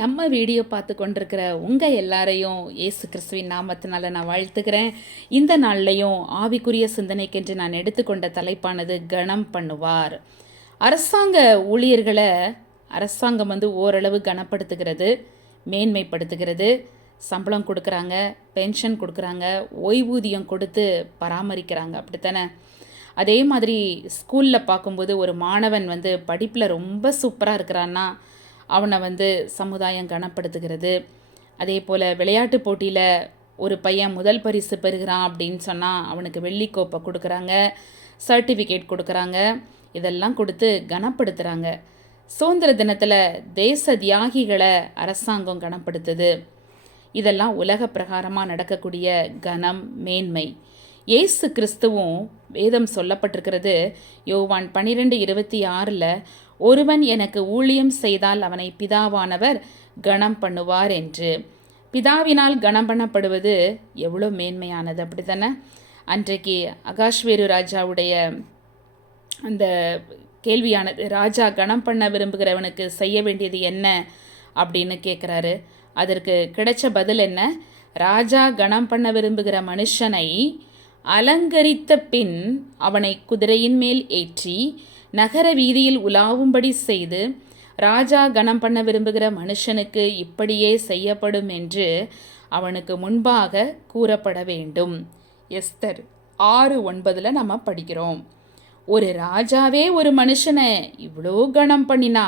நம்ம வீடியோ பார்த்து கொண்டிருக்கிற உங்கள் எல்லாரையும் இயேசு கிறிஸ்துவின் நாமத்தினால நான் வாழ்த்துக்கிறேன். இந்த நாள்லையும் ஆவிக்குரிய சிந்தனைக்கென்று நான் எடுத்துக்கொண்ட தலைப்பானது கனம் பண்ணுவார். அரசாங்க ஊழியர்களை அரசாங்கம் ஓரளவு கனப்படுத்துகிறது, மேன்மைப்படுத்துகிறது. சம்பளம் கொடுக்குறாங்க, பென்ஷன் கொடுக்குறாங்க, ஓய்வூதியம் கொடுத்து பராமரிக்கிறாங்க, அப்படித்தானே? அதே மாதிரி ஸ்கூலில் பார்க்கும்போது ஒரு மாணவன் படிப்பில் ரொம்ப சூப்பராக இருக்கிறான்னா அவனை சமுதாயம் கனப்படுத்துகிறது. அதே போல் விளையாட்டு போட்டியில் ஒரு பையன் முதல் பரிசு பெறுகிறான் அப்படின்னு சொன்னால் அவனுக்கு வெள்ளிக்கோப்பை கொடுக்குறாங்க, சர்டிஃபிகேட் கொடுக்குறாங்க, இதெல்லாம் கொடுத்து கனப்படுத்துகிறாங்க. சுதந்திர தினத்தில் தேச தியாகிகளை அரசாங்கம் கனப்படுத்துது. இதெல்லாம் உலக பிரகாரமாக நடக்கக்கூடிய கனம், மேன்மை. இயேசு கிறிஸ்துவும் வேதம் சொல்லப்பட்டிருக்கிறது. யோவான் 12:26 ஒருவன் எனக்கு ஊழியம் செய்தால் அவனை பிதாவானவர் கனம் பண்ணுவார் என்று. பிதாவினால் கனம் பண்ணப்படுவது எவ்வளோ மேன்மையானது, அப்படி தானே? அன்றைக்கு அகாஷ்வேரு ராஜாவுடைய அந்த கேள்வியானது, ராஜா கனம் பண்ண விரும்புகிறவனுக்கு செய்ய வேண்டியது என்ன அப்படின்னு கேட்குறாரு. அதற்கு கிடைச்ச பதில் என்ன? ராஜா கனம் பண்ண விரும்புகிற மனுஷனை அலங்கரித்த பின் அவனை குதிரையின் மேல் ஏற்றி நகர வீதியில் உலாவும்படி செய்து, ராஜா கனம் பண்ண விரும்புகிற மனுஷனுக்கு இப்படியே செய்யப்படும் என்று அவனுக்கு முன்பாக கூறப்பட வேண்டும். எஸ்தர் 6:9 நம்ம படிக்கிறோம். ஒரு ராஜாவே ஒரு மனுஷனை இவ்வளோ கனம் பண்ணினா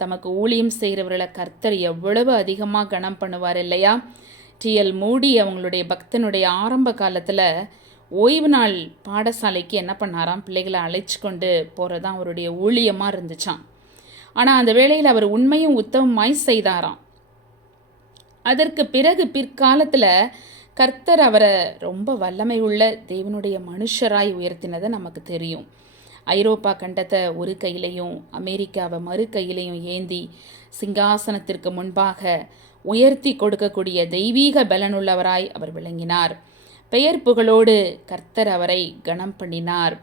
தமக்கு ஊழியம் செய்கிறவர்களை கர்த்தர் எவ்வளவு அதிகமாக கனம் பண்ணுவார் இல்லையா? டிஎல் மூடி அவங்களுடைய பக்தனுடைய ஆரம்ப காலத்தில் ஓய்வு நாள் பாடசாலைக்கு என்ன பண்ணாராம், பிள்ளைகளை அழைச்சி கொண்டு போகிறதான் அவருடைய ஊழியமாக இருந்துச்சான். ஆனால் அந்த வேளையில் அவர் உண்மையும் உத்தமமாய் செய்தாராம். அதற்கு பிறகு பிற்காலத்தில் கர்த்தர் அவரை ரொம்ப வல்லமை உள்ள தேவனுடைய மனுஷராய் உயர்த்தினதை நமக்கு தெரியும். ஐரோப்பா கண்டத்தை ஒரு கையிலையும் அமெரிக்காவை மறு கையிலையும் ஏந்தி சிங்காசனத்திற்கு முன்பாக உயர்த்தி கொடுக்கக்கூடிய தெய்வீக பலனுள்ளவராய் அவர் விளங்கினார். பெயர் புகழோடு கர்த்தர் அவரை கனம் பண்ணினார்.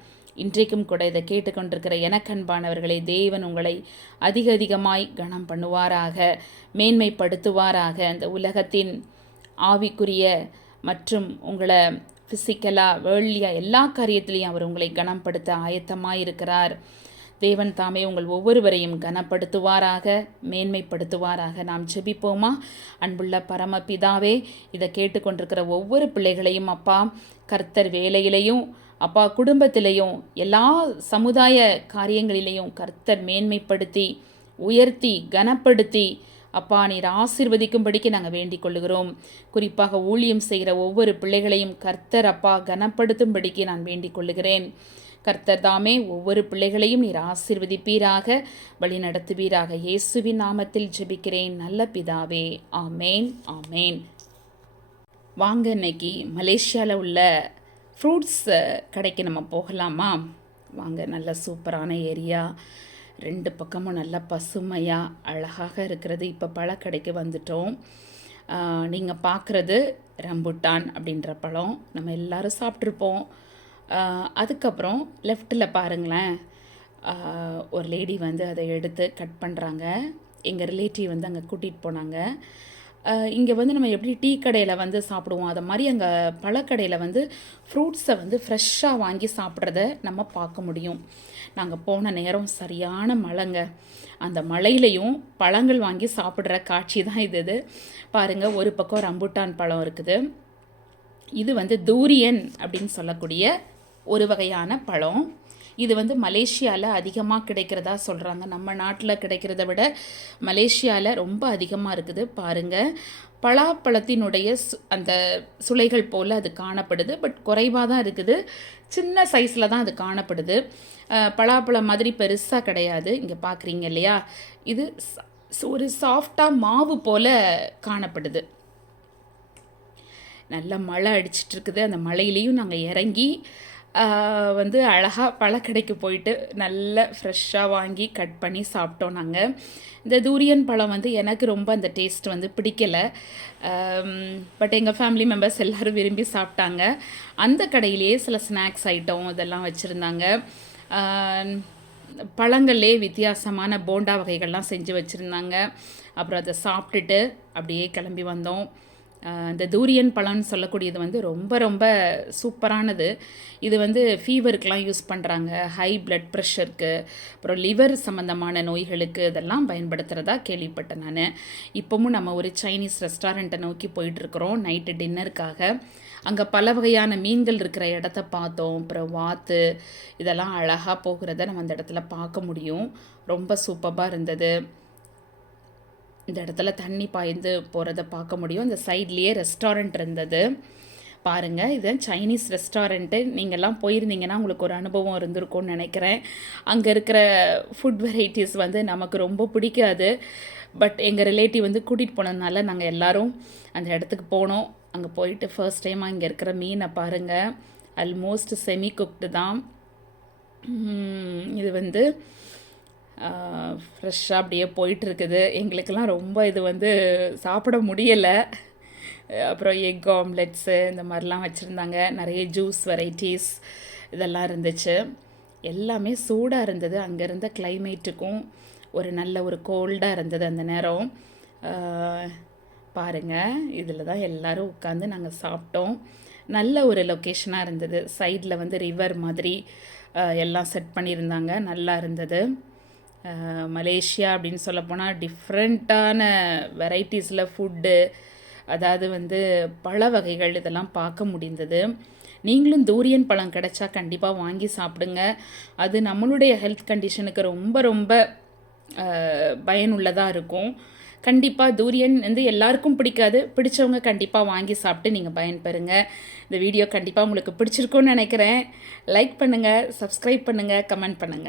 இன்றைக்கும் கூட இதை கேட்டுக்கொண்டிருக்கிற எனக்கன்பானவர்களே, தேவன் உங்களை அதிகமாய் கனம் பண்ணுவாராக, மேன்மைப்படுத்துவாராக. அந்த உலகத்தின் ஆவிக்குரிய மற்றும் உங்களை ஃபிசிக்கலாக வேர்ல்டியாக எல்லா காரியத்திலையும் அவர் உங்களை கனப்படுத்த ஆயத்தமாக இருக்கிறார். தேவன் தாமே உங்கள் ஒவ்வொருவரையும் கனப்படுத்துவாராக, மேன்மைப்படுத்துவாராக. நாம் ஜெபிப்போமா? அன்புள்ள பரமபிதாவே, இதை கேட்டுக்கொண்டிருக்கிற ஒவ்வொரு பிள்ளைகளையும் அப்பா, கர்த்தர் வேலையிலையும் அப்பா குடும்பத்திலையும் எல்லா சமுதாய காரியங்களிலையும் கர்த்தர் மேன்மைப்படுத்தி உயர்த்தி கனப்படுத்தி அப்பா நீர் ஆசீர்வதிக்கும்படிக்கு நாங்கள் வேண்டிக் கொள்ளுகிறோம். குறிப்பாக ஊழியம் செய்கிற ஒவ்வொரு பிள்ளைகளையும் கர்த்தர் அப்பா கனப்படுத்தும்படிக்கு நான் வேண்டிக் கொள்ளுகிறேன். கர்த்தர் தாமே ஒவ்வொரு பிள்ளைகளையும் நீர் ஆசீர்வதிப்பீராக, வழி நடத்துவீராக. இயேசுவின் நாமத்தில் ஜெபிக்கிறேன் நல்ல பிதாவே, ஆமேன், ஆமேன். வாங்க, இன்னைக்கு மலேசியாவில் உள்ள ஃப்ரூட்ஸ் கடைக்கு நம்ம போகலாமா? வாங்க, நல்ல சூப்பரான ஏரியா, ரெண்டு பக்கமும் நல்லா பசுமையாக அழகாக இருக்கிறது. இப்போ பழக்கடைக்கு வந்துட்டோம். நீங்கள் பார்க்குறது ரம்புட்டான் அப்படின்ற பழம், நம்ம எல்லோரும் சாப்பிட்ருப்போம். அதுக்கப்புறம் லெஃப்டில் பாருங்களேன், ஒரு லேடி அதை எடுத்து கட் பண்ணுறாங்க. எங்கள் ரிலேட்டிவ் அங்கே கூட்டிகிட்டு போனாங்க. இங்கே நம்ம எப்படி டீ கடையில் சாப்பிடுவோம், அதை மாதிரி அங்கே பழக்கடையில் ஃப்ரூட்ஸை ஃப்ரெஷ்ஷாக வாங்கி சாப்பிட்றத நம்ம பார்க்க முடியும். நாங்கள் போன நேரம் சரியான மழைங்க. அந்த மழையிலையும் பழங்கள் வாங்கி சாப்பிட்ற காட்சி தான் இது. பாருங்கள், ஒரு பக்கம் ரம்புட்டான் பழம் இருக்குது. இது தூரியன் அப்படின்னு சொல்லக்கூடிய ஒரு வகையான பழம். இது மலேசியாவில் அதிகமாக கிடைக்கிறதா சொல்கிறாங்க. நம்ம நாட்டில் கிடைக்கிறத விட மலேசியாவில் ரொம்ப அதிகமாக இருக்குது. பாருங்கள், பலாப்பழத்தினுடைய அந்த சுளைகள் போல் அது காணப்படுது. பட் குறைவாக தான் இருக்குது, சின்ன சைஸில் தான் அது காணப்படுது. பலாப்பழம் மாதிரி பெருசாக கிடையாது. இங்கே பார்க்குறீங்க இல்லையா, இது ஒரு சாஃப்டாக மாவு போல் காணப்படுது. நல்ல மழை அடிச்சிட்ருக்குது. அந்த மழையிலையும் நாங்கள் இறங்கி அழகாக பழக்கடைக்கு போயிட்டு நல்ல ஃப்ரெஷ்ஷாக வாங்கி கட் பண்ணி சாப்பிட்டோம். நாங்கள் இந்த தூரியன் பழம் எனக்கு ரொம்ப அந்த டேஸ்ட் பிடிக்கலை. பட் எங்கள் ஃபேமிலி மெம்பர்ஸ் எல்லோரும் விரும்பி சாப்பிட்டாங்க. அந்த கடையிலேயே சில ஸ்நாக்ஸ் ஐட்டம் இதெல்லாம் வச்சுருந்தாங்க. பழங்கள்லே வித்தியாசமான போண்டா வகைகள்லாம் செஞ்சு வச்சுருந்தாங்க. அப்புறம் அதை சாப்பிட்டுட்டு அப்படியே கிளம்பி வந்தோம். இந்த தூரியன் பழம்னு சொல்லக்கூடியது வந்து ரொம்ப ரொம்ப சூப்பரானது. இது வந்து ஃபீவருக்கெலாம் யூஸ் பண்ணுறாங்க, ஹை பிளட் ப்ரெஷருக்கு, அப்புறம் லிவர் சம்மந்தமான நோய்களுக்கு இதெல்லாம் பயன்படுத்துகிறதா கேள்விப்பட்டேன் நான். இப்போவும் நம்ம ஒரு சைனீஸ் ரெஸ்டாரண்ட்டை நோக்கி போயிட்டுருக்குறோம் நைட்டு டின்னருக்காக. அங்கே பல வகையான மீன்கள் இருக்கிற இடத்த பார்த்தோம். அப்புறம் வாத்து இதெல்லாம் அழகாக போகிறத நம்ம அந்த இடத்துல பார்க்க முடியும். ரொம்ப சூப்பராக இருந்தது. இந்த இடத்துல தண்ணி பாய்ந்து போகிறத பார்க்க முடியும். இந்த சைட்லேயே ரெஸ்டாரண்ட் இருந்தது பாருங்கள். இது சைனீஸ் ரெஸ்டாரண்ட்டு. நீங்கள்லாம் போயிருந்தீங்கன்னா உங்களுக்கு ஒரு அனுபவம் இருந்திருக்கும்னு நினைக்கிறேன். அங்கே இருக்கிற ஃபுட் வெரைட்டிஸ் வந்து நமக்கு ரொம்ப பிடிக்காது. பட் எங்கள் ரிலேட்டிவ் வந்து கூட்டிகிட்டு போனதுனால நாங்கள் எல்லோரும் அந்த இடத்துக்கு போனோம். அங்கே போயிட்டு ஃபர்ஸ்ட் டைமாக இங்கே இருக்கிற மீனை பாருங்கள். ஆல்மோஸ்ட் செமி குக்டு தான். இது வந்து ஃப்ரெஷ்ஷாக அப்படியே போயிட்டுருக்குது. எங்களுக்கெல்லாம் ரொம்ப இது வந்து சாப்பிட முடியலை. அப்புறம் எக் ஆம்லெட்ஸு இந்த மாதிரிலாம் வச்சுருந்தாங்க. நிறைய ஜூஸ் வெரைட்டிஸ் இதெல்லாம் இருந்துச்சு. எல்லாமே சூடாக இருந்தது. அங்கே இருந்த கிளைமேட்டுக்கும் ஒரு நல்ல ஒரு கோல்டாக இருந்தது அந்த நேரம். பாருங்கள், இதில் தான் எல்லோரும் உட்காந்து நாங்கள் சாப்பிட்டோம். நல்ல ஒரு லொக்கேஷனாக இருந்தது. சைடில் வந்து ரிவர் மாதிரி எல்லாம் செட் பண்ணியிருந்தாங்க. நல்லா இருந்தது. மலேசியா அப்படின்னு சொல்லப்போனால் டிஃப்ரெண்ட்டான வெரைட்டிஸில் ஃபுட்டு, அதாவது வந்து பழ வகைகள் இதெல்லாம் பார்க்க முடிந்தது. நீங்களும் தூரியன் பழம் கிடைச்சா கண்டிப்பாக வாங்கி சாப்பிடுங்க. அது நம்மளுடைய ஹெல்த் கண்டிஷனுக்கு ரொம்ப ரொம்ப பயனுள்ளதாக இருக்கும். கண்டிப்பாக தூரியன் வந்து எல்லாருக்கும் பிடிக்காது. பிடிச்சவங்க கண்டிப்பாக வாங்கி சாப்பிட்டு நீங்கள் பயன்பெறுங்க. இந்த வீடியோ கண்டிப்பாக உங்களுக்கு பிடிச்சிருக்குன்னு நினைக்கிறேன். லைக் பண்ணுங்கள், சப்ஸ்கிரைப் பண்ணுங்கள், கமெண்ட் பண்ணுங்கள்.